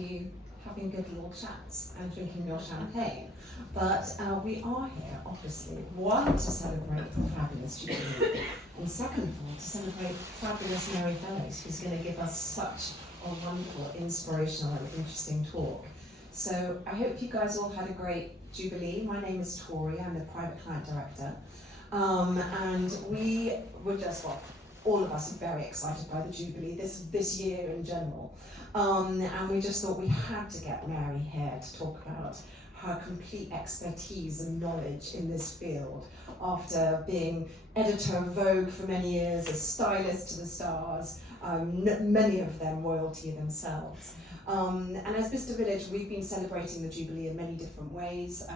you having good little chats and drinking your champagne. But we are here, obviously, one, to celebrate the fabulous Jubilee, and second of all, to celebrate fabulous Mary Fellows, who's going to give us such a wonderful, inspirational and interesting talk. So I hope you guys all had a great Jubilee. My name is Tori, I'm the Private Client Director. And we were just, well, all of us are very excited by the Jubilee, this year in general. And we just thought we had to get Mary here to talk about her complete expertise and knowledge in this field after being editor of Vogue for many years, a stylist to the stars, many of them royalty themselves. And as Bicester Village, we've been celebrating the Jubilee in many different ways.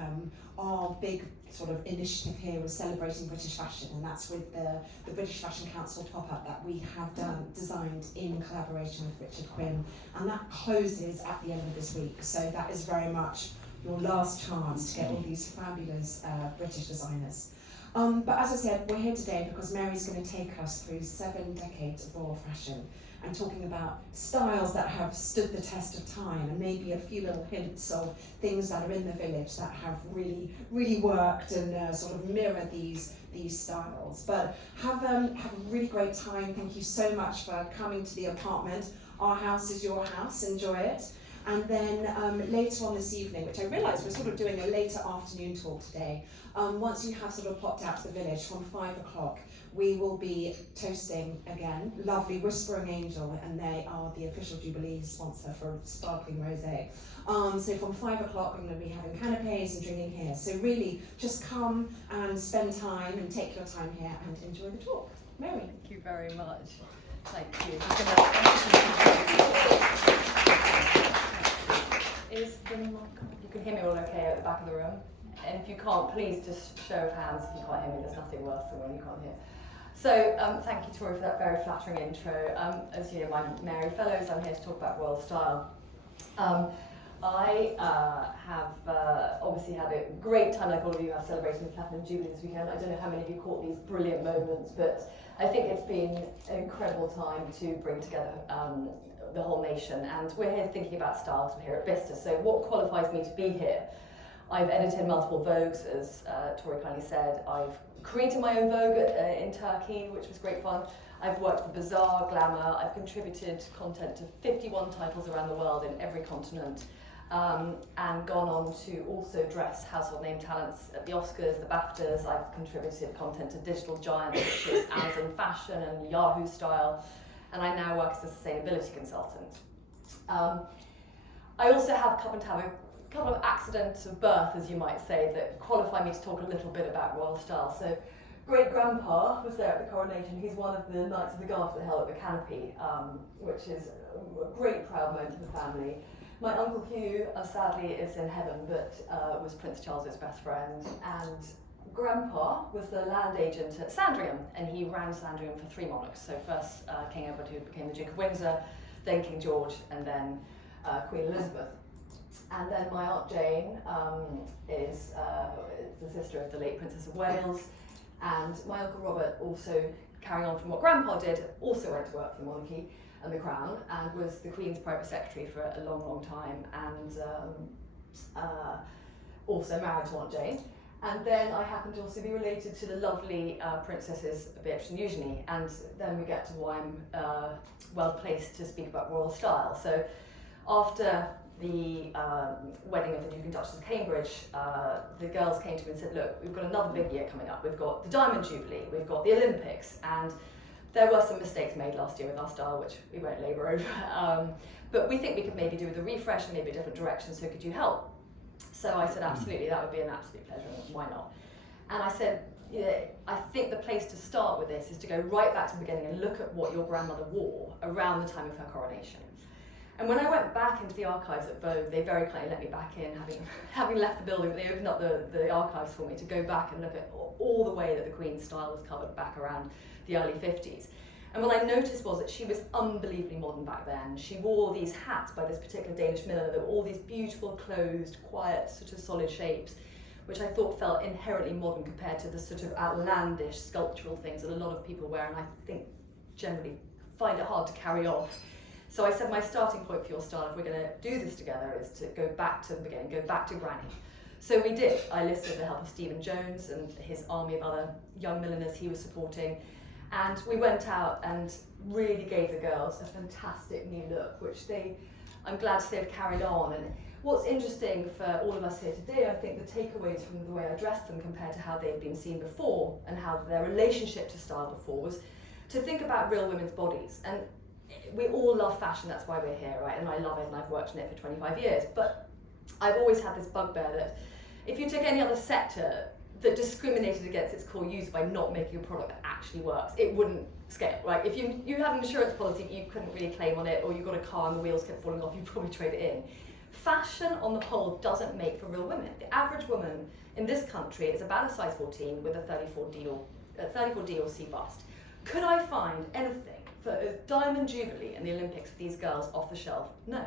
Our big sort of initiative here was celebrating British fashion, and that's with the British Fashion Council pop-up that we have designed in collaboration with Richard Quinn, and that closes at the end of this week. So that is very much your last chance to get all these fabulous British designers. But as I said, we're here today because Mary's going to take us through 7 decades of royal fashion and talking about styles that have stood the test of time, and maybe a few little hints of things that are in the village that have really, really worked and sort of mirror these styles. But have a really great time. Thank you so much for coming to the apartment. Our house is your house, enjoy it. And then later on this evening, which I realise we're sort of doing a later afternoon talk today, once you have sort of popped out to the village from 5 o'clock, we will be toasting again, lovely Whispering Angel, and they are the official Jubilee sponsor for sparkling rosé. So from 5 o'clock, we're going to be having canapes and drinking here. So really, just come and spend time and take your time here and enjoy the talk. Mary. Thank you very much. Thank you. Is the mic on? You can hear me all okay at the back of the room? And if you can't, please just show of hands if you can't hear me. There's nothing worse than when you can't hear. So thank you, Tori, for that very flattering intro. As you know, I'm Mary Fellows. I'm here to talk about royal style. I have obviously had a great time, like all of you have, celebrating the Platinum Jubilee this weekend. I don't know how many of you caught these brilliant moments, but I think it's been an incredible time to bring together the whole nation. And we're here thinking about styles here at Bicester. So what qualifies me to be here? I've edited multiple Vogues, as Tori kindly said. I've created my own Vogue in Turkey, which was great fun. I've worked for Bazaar, Glamour. I've contributed content to 51 titles around the world in every continent, and gone on to also dress household name talents at the Oscars, the BAFTAs. I've contributed content to digital giants such as Amazon Fashion and Yahoo Style, and I now work as a sustainability consultant. I also happen to have a couple of accidents of birth, as you might say, that qualify me to talk a little bit about royal style. So great-grandpa was there at the coronation. He's one of the Knights of the Garter that held up the canopy, which is a great proud moment for the family. My Uncle Hugh, sadly, is in heaven, but was Prince Charles's best friend. And Grandpa was the land agent at Sandringham, and he ran Sandringham for 3 monarchs. So first King Edward, who became the Duke of Windsor, then King George, and then Queen Elizabeth. And then my Aunt Jane is the sister of the late Princess of Wales. And my Uncle Robert, also carrying on from what Grandpa did, also went to work for the monarchy and the Crown, and was the Queen's private secretary for a long, long time, and also married to Aunt Jane. And then I happen to also be related to the lovely Princesses Beatrice and Eugenie, and then we get to why I'm well placed to speak about royal style. So after the wedding of the Duke and Duchess of Cambridge, the girls came to me and said, look, we've got another big year coming up. We've got the Diamond Jubilee, we've got the Olympics, and there were some mistakes made last year with our style, which we won't labour over. But we think we could maybe do with a refresh and maybe a different direction, so could you help? So I said, absolutely, that would be an absolute pleasure, why not? And I said, yeah, I think the place to start with this is to go right back to the beginning and look at what your grandmother wore around the time of her coronation. And when I went back into the archives at Vogue, they very kindly let me back in, having left the building. They opened up the archives for me to go back and look at all the way that the Queen's style was covered back around the early 50s. And what I noticed was that she was unbelievably modern back then. She wore these hats by this particular Danish miller that were all these beautiful, closed, quiet, sort of solid shapes, which I thought felt inherently modern compared to the sort of outlandish sculptural things that a lot of people wear, and I think generally find it hard to carry off. So I said my starting point for your style, if we're going to do this together, is to go back to the beginning, go back to Granny. So we did. I listed the help of Stephen Jones and his army of other young milliners he was supporting. And we went out and really gave the girls a fantastic new look, which I'm glad to say have carried on. And what's interesting for all of us here today, I think the takeaways from the way I dressed them compared to how they'd been seen before and how their relationship to style before was to think about real women's bodies. And we all love fashion, that's why we're here, right? And I love it and I've worked in it for 25 years. But I've always had this bugbear that if you took any other sector that discriminated against its core user by not making a product that actually works, it wouldn't scale, right? If you had an insurance policy, you couldn't really claim on it, or you got a car and the wheels kept falling off, you'd probably trade it in. Fashion, on the whole, doesn't make for real women. The average woman in this country is about a size 14 with a 34D or C bust. Could I find anything for a Diamond Jubilee in the Olympics for these girls off the shelf? No.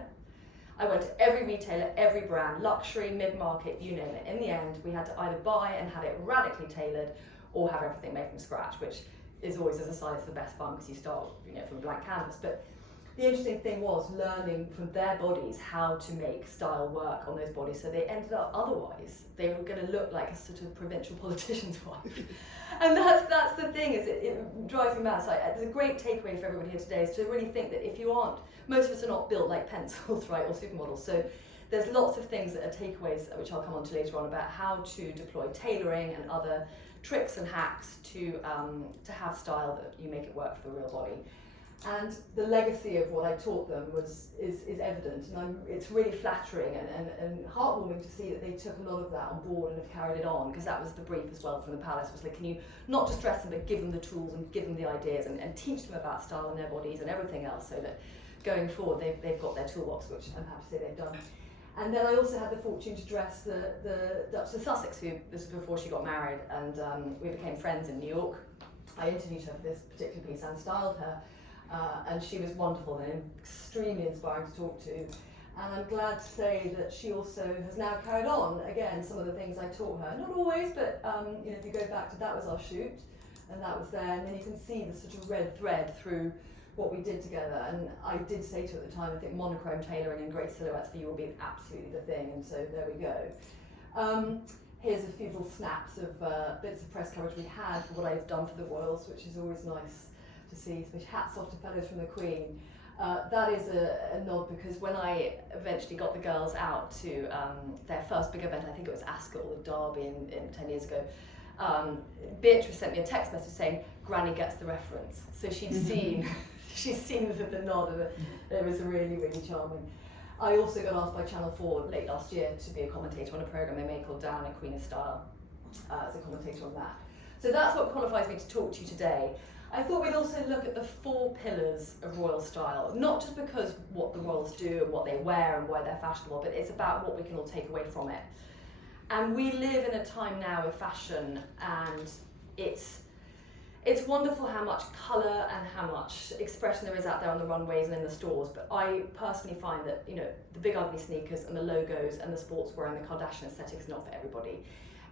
I went to every retailer, every brand, luxury, mid-market, you name it. In the end, we had to either buy and have it radically tailored or have everything made from scratch, which is always, as a side, the best fun because you start from a blank canvas. But the interesting thing was learning from their bodies how to make style work on those bodies, so they ended up, otherwise, they were going to look like a sort of provincial politician's wife. And that's the thing, is it drives me mad. So there's a great takeaway for everybody here today, is to really think that if you aren't, most of us are not built like pencils, right, or supermodels. So there's lots of things that are takeaways, which I'll come on to later on, about how to deploy tailoring and other tricks and hacks to have style that you make it work for the real body. And the legacy of what I taught them is evident, and it's really flattering and heartwarming to see that they took a lot of that on board and have carried it on, because that was the brief as well from the palace, was like, can you not just dress them but give them the tools and give them the ideas and teach them about style and their bodies and everything else, so that going forward they've got their toolbox, which I'm happy to say they've done. And then I also had the fortune to dress the Duchess of Sussex, who, this was before she got married, and we became friends in New York. I interviewed her for this particular piece and styled her. And she was wonderful and extremely inspiring to talk to. And I'm glad to say that she also has now carried on, again, some of the things I taught her. Not always, but if you go back to, that was our shoot, and that was there, and then you can see the sort of red thread through what we did together. And I did say to her at the time, I think monochrome tailoring and great silhouettes for you will be absolutely the thing, and so there we go. Here's a few little snaps of bits of press coverage we had for what I've done for the Royals, which is always nice to see, so hats off to fellows from the Queen. That is a nod, because when I eventually got the girls out to their first big event, I think it was Ascot or Derby in 10 years ago, Beatrice sent me a text message saying, Granny gets the reference. So she'd seen the nod, and it was really, really charming. I also got asked by Channel 4 late last year to be a commentator on a programme they made called Diana, Queen of Style, as a commentator on that. So that's what qualifies me to talk to you today. I thought we'd also look at the 4 pillars of royal style, not just because what the royals do and what they wear and why they're fashionable, but it's about what we can all take away from it. And we live in a time now of fashion, and it's wonderful how much colour and how much expression there is out there on the runways and in the stores, but I personally find that the big ugly sneakers and the logos and the sportswear and the Kardashian aesthetic is not for everybody.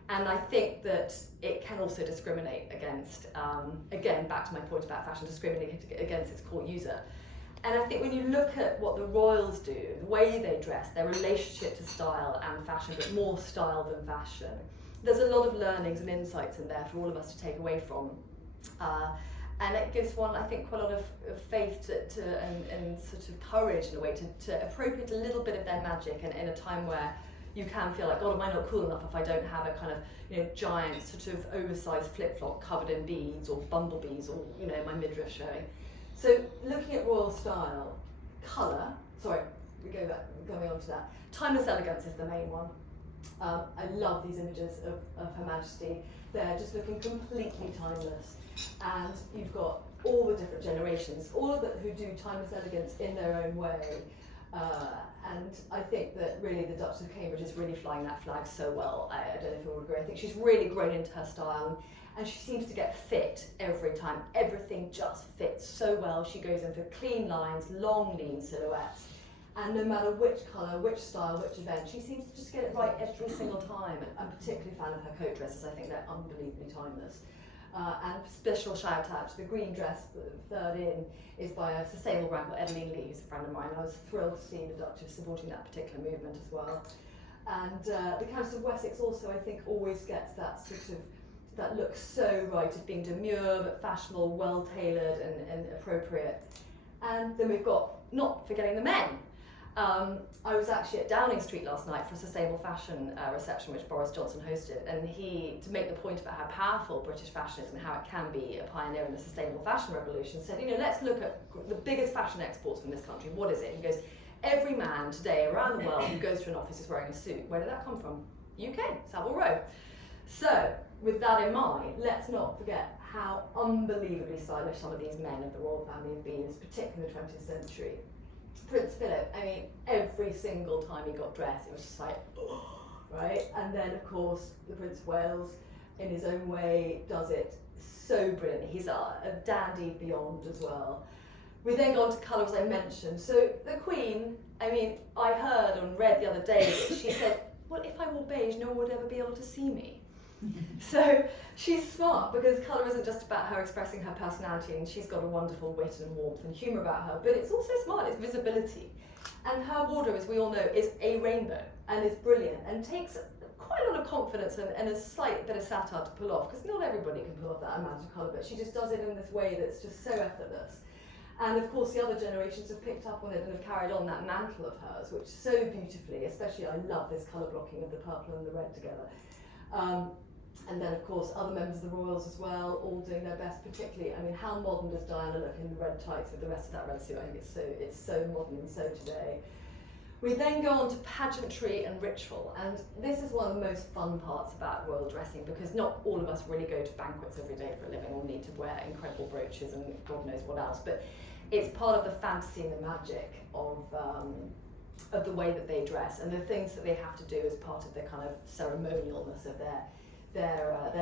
And I think that it can also discriminate against, again, back to my point about fashion, discriminating against its core user. And I think when you look at what the royals do, the way they dress, their relationship to style and fashion, but more style than fashion, there's a lot of learnings and insights in there for all of us to take away from. And it gives one, I think, quite a lot of faith and sort of courage in a way to appropriate a little bit of their magic in a time where you can feel like, God, am I not cool enough if I don't have a kind of giant sort of oversized flip-flop covered in beads or bumblebees or my midriff showing. So looking at royal style, colour, sorry, going on to that. Timeless elegance is the main one. I love these images of Her Majesty. They're just looking completely timeless. And you've got all the different generations, all of them who do timeless elegance in their own way. And I think that really the Duchess of Cambridge is really flying that flag so well. I don't know if you all agree. I think she's really grown into her style, and she seems to get fit every time. Everything just fits so well. She goes in for clean lines, long, lean silhouettes, and no matter which colour, which style, which event, she seems to just get it right every single time. And I'm particularly a fan of her coat dresses. I think they're unbelievably timeless. And special shout out to the green dress, the third in, is by a sustainable brand called Edeline Lee, who's a friend of mine. I was thrilled to see the Duchess supporting that particular movement as well. And the Countess of Wessex also, I think, always gets that sort of, that looks so right of being demure but fashionable, well tailored and appropriate. And then we've got, not forgetting the men. I was actually at Downing Street last night for a sustainable fashion reception which Boris Johnson hosted, and he, to make the point about how powerful British fashion is and how it can be a pioneer in the sustainable fashion revolution, said, you know, let's look at the biggest fashion exports from this country. What is it? He goes, every man today around the world who goes to an office is wearing a suit. Where did that come from? UK, Savile Row. So, with that in mind, let's not forget how unbelievably stylish some of these men of the royal family have been, particularly in the 20th century. Prince Philip, I mean, every single time he got dressed, it was just like, oh, right? And then, of course, the Prince of Wales, in his own way, does it so brilliantly. He's a dandy beyond as well. We then go on to colour, as I mentioned. So the Queen, I mean, I heard and read the other day that she said, well, if I wore beige, no one would ever be able to see me. So she's smart, because colour isn't just about her expressing her personality, and she's got a wonderful wit and warmth and humour about her, but it's also smart, it's visibility. And her wardrobe, as we all know, is a rainbow and is brilliant and takes quite a lot of confidence and a slight bit of satire to pull off, because not everybody can pull off that amount of colour, but she just does it in this way that's just so effortless. And of course the other generations have picked up on it and have carried on that mantle of hers, which so beautifully, especially I love this colour blocking of the purple and the red together. And then, of course, other members of the royals as well, all doing their best, particularly. I mean, how modern does Diana look in the red tights with the rest of that red suit? I think it's so modern and so today. We then go on to pageantry and ritual, and this is one of the most fun parts about royal dressing, because not all of us really go to banquets every day for a living or need to wear incredible brooches and God knows what else, but it's part of the fantasy and the magic of the way that they dress and the things that they have to do as part of the kind of ceremonialness of their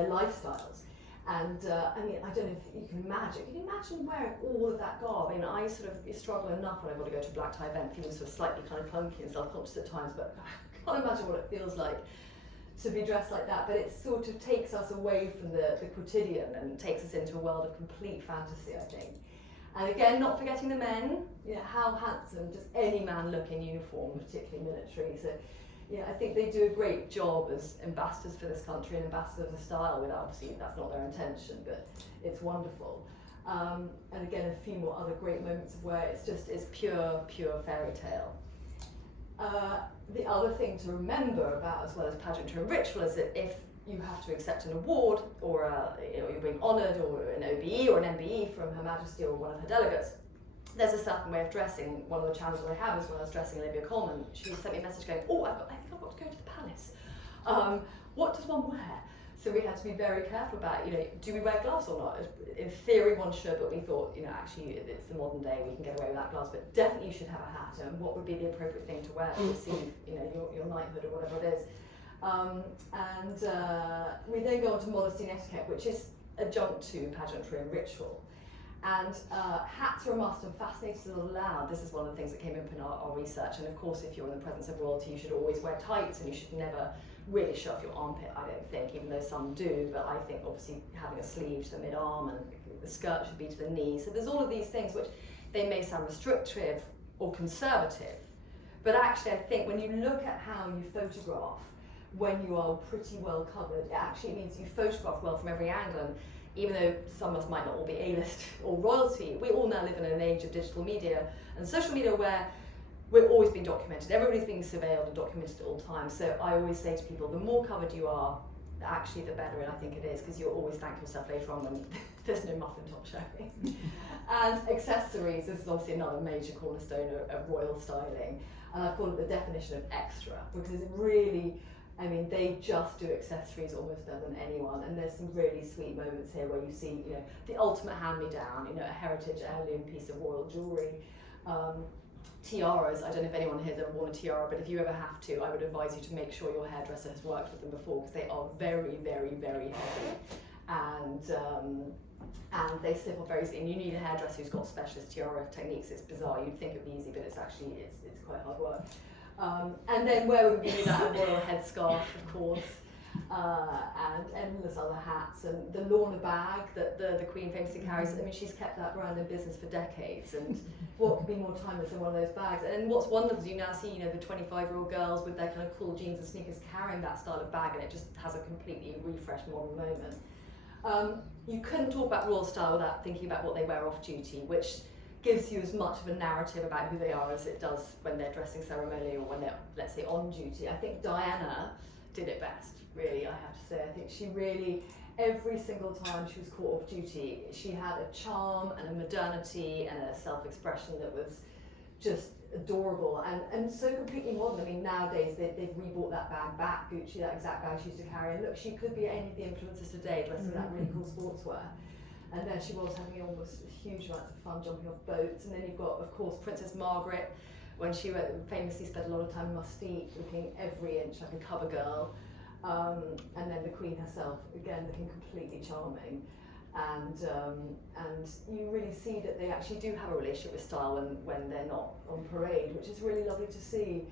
lifestyles. And I mean, I don't know if you can imagine wearing all of that garb. I mean, I sort of struggle enough when I've got to go to a black tie event, feeling sort of slightly kind of clunky and self-conscious at times, but I can't imagine what it feels like to be dressed like that. But it sort of takes us away from the quotidian and takes us into a world of complete fantasy, I think. And again, not forgetting the men, you know, how handsome does any man look in uniform, particularly military. So yeah, I think they do a great job as ambassadors for this country and ambassadors of style, without, obviously that's not their intention, but it's wonderful. And again, a few more other great moments of where it's pure fairy tale. The other thing to remember about, as well as pageantry and ritual, is that if you have to accept an award, or you're being honoured, or an OBE or an MBE from Her Majesty or one of her delegates, there's a certain way of dressing. One of the challenges I have is when I was dressing Olivia Colman, she sent me a message going, oh, I think I've got to go to the palace. What does one wear? So we had to be very careful about, you know, do we wear gloves or not? In theory one should, but we thought, you know, actually it's the modern day, we can get away without gloves, but definitely you should have a hat, and what would be the appropriate thing to wear to receive, you know, your knighthood or whatever it is. We then go on to modesty and etiquette, which is adjunct to pageantry and ritual. And hats are a must, and fascinators are allowed. This is one of the things that came up in our research. And of course, if you're in the presence of royalty, you should always wear tights, and you should never really show off your armpit, I don't think, even though some do. But I think obviously having a sleeve to the mid-arm, and the skirt should be to the knee. So there's all of these things which they may sound restrictive or conservative. But actually, I think when you look at how you photograph, when you are pretty well covered, it actually means you photograph well from every angle. And even though some of us might not all be A-list or royalty, we all now live in an age of digital media and social media where we're always being documented. Everybody's being surveilled and documented at all times. So I always say to people, the more covered you are, actually the better, and I think it is, because you'll always thank yourself later on when there's no muffin top showing. And accessories, this is obviously another major cornerstone of royal styling. And I call it the definition of extra, because it really, I mean, they just do accessories almost better than anyone, and there's some really sweet moments here where you see, you know, the ultimate hand-me-down, you know, a heritage heirloom piece of royal jewellery. Tiaras, I don't know if anyone here has ever worn a tiara, but if you ever have to, I would advise you to make sure your hairdresser has worked with them before, because they are very, very, very heavy, and they slip off very easily, and you need a hairdresser who's got specialist tiara techniques. It's bizarre, you'd think it would be easy, but it's actually, it's quite hard work. And then where would we do that? A royal headscarf, of course. and endless other hats, and the Lorna bag that the Queen famously carries. I mean, she's kept that brand in business for decades, and what could be more timeless than one of those bags? And what's wonderful is you now see, the 25-year-old girls with their kind of cool jeans and sneakers carrying that style of bag, and it just has a completely refreshed modern moment. You couldn't talk about royal style without thinking about what they wear off duty, which gives you as much of a narrative about who they are as it does when they're dressing ceremonially or when they're, let's say, on duty. I think Diana did it best, really, I have to say. I think she really, every single time she was caught off duty, she had a charm and a modernity and a self-expression that was just adorable and so completely modern. I mean, nowadays they've rebought that bag back, Gucci, that exact bag she used to carry, and look, she could be any of the influencers today dressed in that really cool sportswear. And there she was having almost huge amounts of fun jumping off boats. And then you've got, of course, Princess Margaret, when she famously spent a lot of time in Mustique, looking every inch like a cover girl. And then the Queen herself, again, looking completely charming. And you really see that they actually do have a relationship with style when they're not on parade, which is really lovely to see.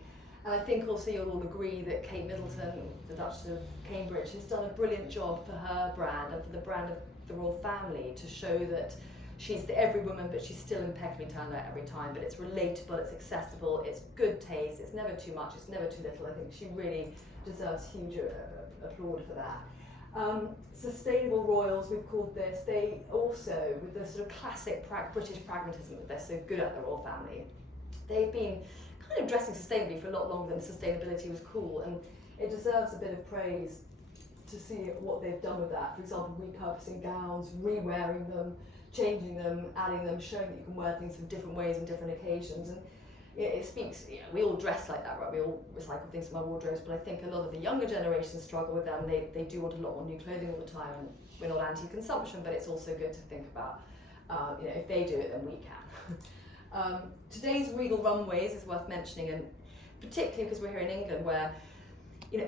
And I think also you'll all agree that Kate Middleton, the Duchess of Cambridge, has done a brilliant job for her brand and for the brand of the royal family to show that she's the every woman, but she's still impeccably turned out every time. But it's relatable, it's accessible, it's good taste, it's never too much, it's never too little. I think she really deserves huge applaud for that. Sustainable royals, we've called this. They also, with the sort of classic British pragmatism that they're so good at, the royal family, they've been kind of dressing sustainably for a lot longer than sustainability was cool, and it deserves a bit of praise to see what they've done with that. For example, repurposing gowns, re-wearing them, changing them, adding them, showing that you can wear things in different ways and different occasions. And it speaks, we all dress like that, right? We all recycle things from our wardrobes, but I think a lot of the younger generations struggle with them. They do want a lot more new clothing all the time, and we're not anti-consumption, but it's also good to think about, if they do it, then we can. Today's regal runways is worth mentioning, and particularly because we're here in England, where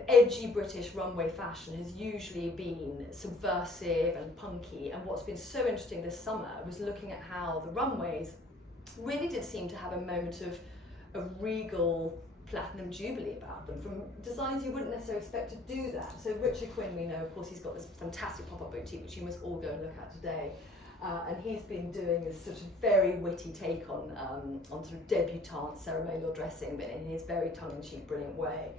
edgy British runway fashion has usually been subversive and punky, and what's been so interesting this summer was looking at how the runways really did seem to have a moment of regal Platinum Jubilee about them, from designs you wouldn't necessarily expect to do that. So Richard Quinn, we know, of course, he's got this fantastic pop-up boutique, which you must all go and look at today. And he's been doing this sort of very witty take on sort of debutante ceremonial dressing, but in his very tongue-in-cheek, brilliant way.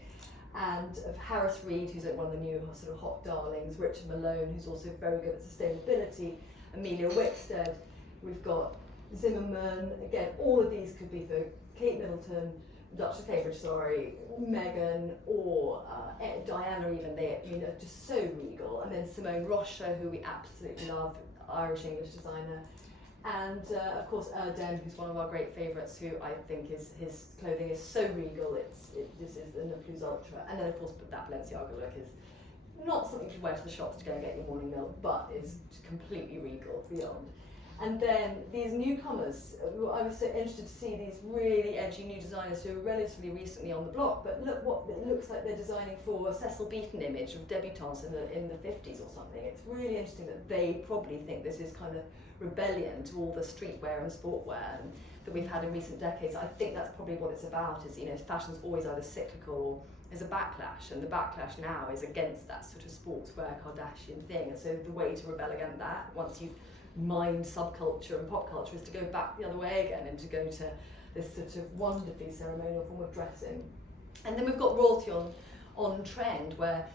And of Harris Reed, who's one of the new sort of hot darlings, Richard Malone, who's also very good at sustainability, Amelia Wickstead, we've got Zimmerman. Again, all of these could be for Kate Middleton, Duchess of Cambridge, Meghan, or Diana even. They, just so regal. And then Simone Rocha, who we absolutely love, Irish-English designer. And of course Erdem, who's one of our great favourites, who I think his clothing is so regal, this is the plus ultra. And then of course that Balenciaga look is not something to wear to the shops to go and get your morning milk, but is completely regal beyond. And then these newcomers, I was so interested to see these really edgy new designers who are relatively recently on the block, but look what it looks like they're designing for a Cecil Beaton image of debutantes in the 50s or something. It's really interesting that they probably think this is kind of rebellion to all the streetwear and sportwear that we've had in recent decades. I think that's probably what it's about, is fashion's always either cyclical or there's a backlash, and the backlash now is against that sort of sportswear Kardashian thing. And so the way to rebel against that, once you've mined subculture and pop culture, is to go back the other way again and to go to this sort of wonderfully ceremonial form of dressing. And then we've got royalty on trend, where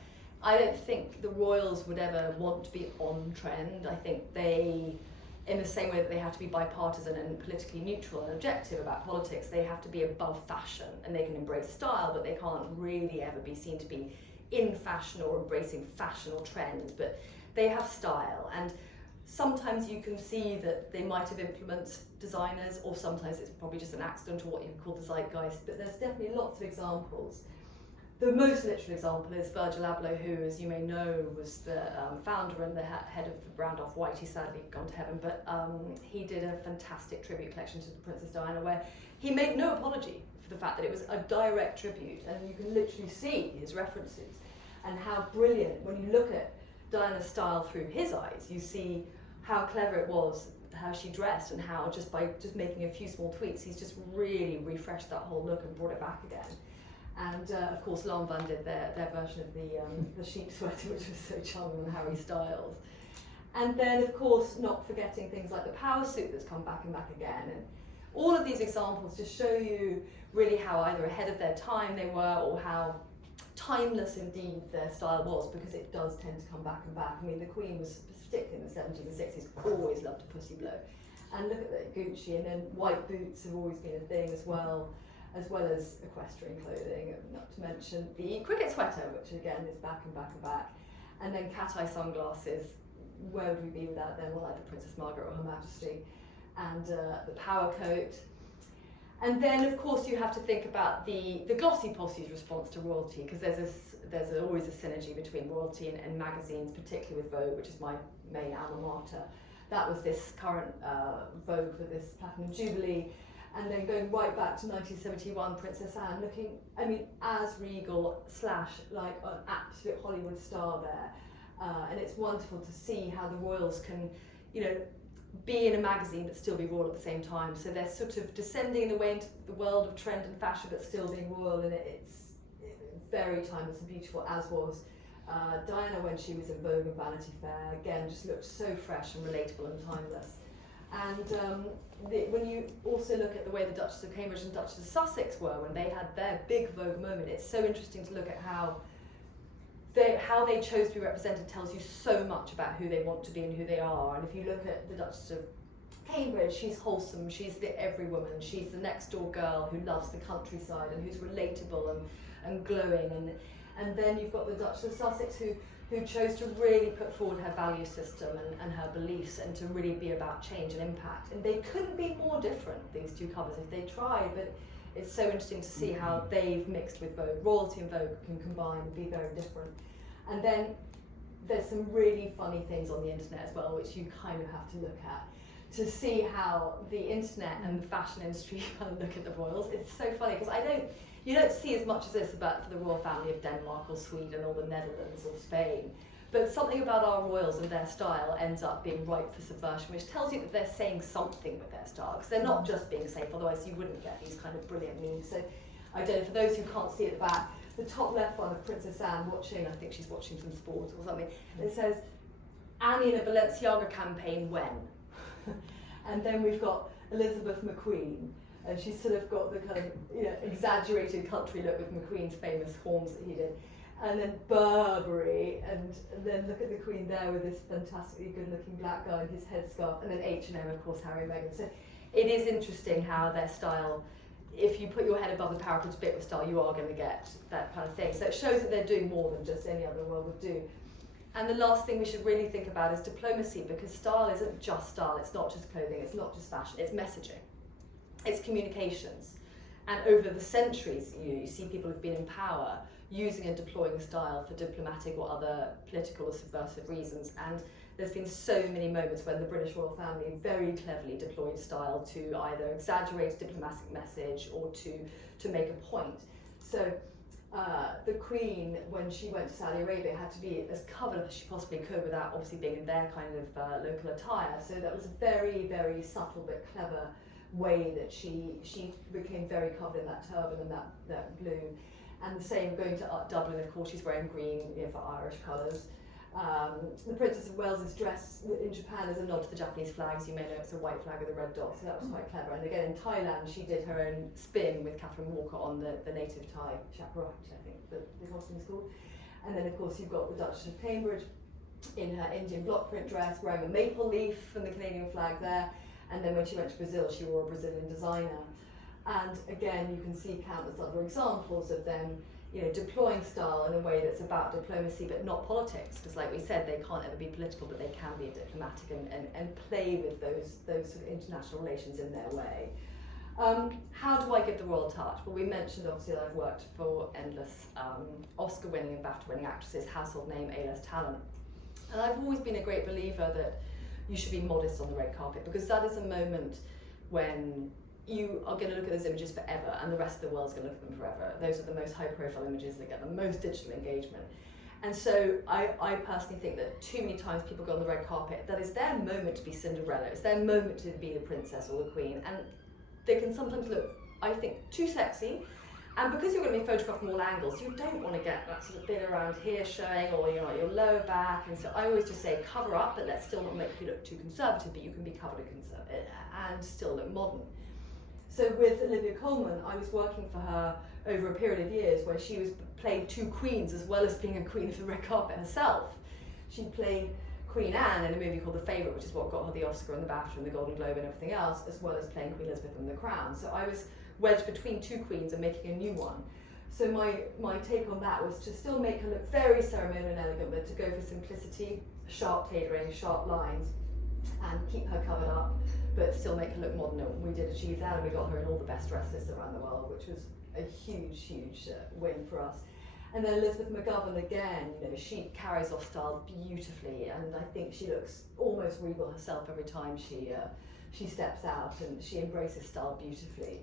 I don't think the royals would ever want to be on trend. I think they, in the same way that they have to be bipartisan and politically neutral and objective about politics, they have to be above fashion, and they can embrace style, but they can't really ever be seen to be in fashion or embracing fashion or trends, but they have style. And sometimes you can see that they might have influenced designers, or sometimes it's probably just an accident or what you call the zeitgeist, but there's definitely lots of examples. The most literal example is Virgil Abloh, who, as you may know, was the founder and the head of the brand Off-White. He's sadly gone to heaven, but he did a fantastic tribute collection to Princess Diana, where he made no apology for the fact that it was a direct tribute, and you can literally see his references and how brilliant, when you look at Diana's style through his eyes, you see how clever it was, how she dressed, and how by just making a few small tweaks, he's just really refreshed that whole look and brought it back again. And of course Lanvin did their version of the sheep sweater, which was so charming, on Harry Styles. And then of course not forgetting things like the power suit that's come back and back again. And all of these examples just show you really how either ahead of their time they were, or how timeless indeed their style was, because it does tend to come back and back. I mean, the Queen was, particularly in the 70s and 60s, always loved a pussy blow. And look at that Gucci, and then white boots have always been a thing as well as equestrian clothing, not to mention the cricket sweater, which again is back and back and back. And then cat eye sunglasses, where would we be without them? Well, either Princess Margaret or Her Majesty. And the power coat. And then of course you have to think about the glossy posse's response to royalty, because there's always a synergy between royalty and magazines, particularly with Vogue, which is my main alma mater. That was this current Vogue for this Platinum Jubilee, and then going right back to 1971, Princess Anne looking, I mean, as regal / like an absolute Hollywood star there. And it's wonderful to see how the royals can, you know, be in a magazine but still be royal at the same time. So they're sort of descending in a way into the world of trend and fashion but still being royal, and it's very timeless and beautiful, as was Diana when she was in Vogue and Vanity Fair. Again, just looked so fresh and relatable and timeless. And when you also look at the way the Duchess of Cambridge and Duchess of Sussex were when they had their big Vogue moment, it's so interesting to look at how they chose to be represented. Tells you so much about who they want to be and who they are. And if you look at the Duchess of Cambridge, she's wholesome, she's the every woman, she's the next door girl who loves the countryside and who's relatable and glowing. And then you've got the Duchess of Sussex who chose to really put forward her value system and her beliefs, and to really be about change and impact. And they couldn't be more different, these two covers, if they tried, but it's so interesting to see how they've mixed with Vogue. Royalty and Vogue can combine and be very different. And then there's some really funny things on the internet as well, which you kind of have to look at to see how the internet and the fashion industry kind of look at the royals. It's so funny because you don't see as much as this about for the royal family of Denmark or Sweden or the Netherlands or Spain. But something about our royals and their style ends up being ripe for subversion, which tells you that they're saying something with their style, because they're not just being safe, otherwise you wouldn't get these kind of brilliant memes. So I don't know, for those who can't see at the back, the top left one of Princess Anne watching, I think she's watching some sport or something, and it says, Annie in a Balenciaga campaign, when? And then we've got Elizabeth McQueen, and she's sort of got the kind of, you know, exaggerated country look with McQueen's famous horns that he did. And then Burberry, and then look at the Queen there with this fantastically good-looking black guy in his headscarf, and then H&M, of course, Harry and Meghan. So it is interesting how their style, if you put your head above the parapet a bit with style, you are going to get that kind of thing. So it shows that they're doing more than just any other world would do. And the last thing we should really think about is diplomacy, because style isn't just style, it's not just clothing, it's not just fashion, it's messaging, it's communications. And over the centuries, you see people who've been in power using and deploying style for diplomatic or other political or subversive reasons. And there's been so many moments when the British royal family very cleverly deployed style to either exaggerate a diplomatic message or to make a point. So the Queen, when she went to Saudi Arabia, had to be as covered up as she possibly could without obviously being in their kind of local attire. So that was a very, very subtle but clever way that she became very covered in that turban and that blue. And the same going to Dublin, of course, she's wearing green, you know, for Irish colours. The Princess of Wales's dress in Japan is a nod to the Japanese flag, as you may know, it's a white flag with a red dot, so that was quite clever. And again, in Thailand, she did her own spin with Catherine Walker on the native Thai chaperone, which I think the costume is called. And then, of course, you've got the Duchess of Cambridge in her Indian block print dress, wearing a maple leaf from the Canadian flag there. And then when she went to Brazil, she wore a Brazilian designer. And again, you can see countless other examples of them, you know, deploying style in a way that's about diplomacy but not politics, because like we said, they can't ever be political, but they can be diplomatic and play with those sort of international relations in their way. How do I give the royal touch? Well, we mentioned obviously that I've worked for endless Oscar-winning and BAFTA-winning actresses, household name, A-list talent. And I've always been a great believer that you should be modest on the red carpet, because that is a moment when you are going to look at those images forever and the rest of the world's going to look at them forever. Those are the most high profile images that get the most digital engagement. And so I personally think that too many times people go on the red carpet, that is their moment to be Cinderella, it's their moment to be the princess or the queen, and they can sometimes look, I think, too sexy And because you're going to be photographed from all angles, you don't want to get that sort of bit around here showing, or your lower back. And so I always just say cover up, but let's still not make you look too conservative, but you can be covered and still look modern. So with Olivia Colman, I was working for her over a period of years where she was playing two queens as well as being a queen of the red carpet herself. She played Queen Anne in a movie called The Favourite, which is what got her the Oscar and the BAFTA and the Golden Globe and everything else, as well as playing Queen Elizabeth in The Crown. So I was wedged between two queens and making a new one. So my take on that was to still make her look very ceremonial and elegant, but to go for simplicity, sharp tailoring, sharp lines, and keep her covered up, but still make her look modern. And we did achieve that, and we got her in all the best dress lists around the world, which was a huge, huge win for us. And then Elizabeth McGovern, again, she carries off style beautifully, and I think she looks almost regal herself every time she steps out, and she embraces style beautifully.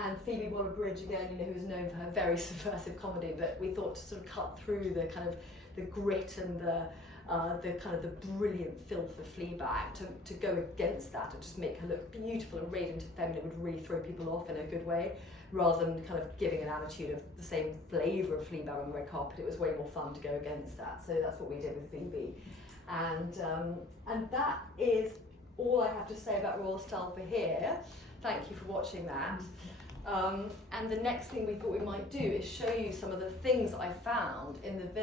And Phoebe Waller-Bridge, again, who is known for her very subversive comedy, but we thought to sort of cut through the kind of the grit and the kind of the brilliant filth of Fleabag to go against that and just make her look beautiful and radiant and feminine, would really throw people off in a good way, rather than kind of giving an attitude of the same flavour of Fleabag on the red carpet. It was way more fun to go against that. So that's what we did with Phoebe. And that is all I have to say about Royal Style for here. Thank you for watching that. And the next thing we thought we might do is show you some of the things I found in the village.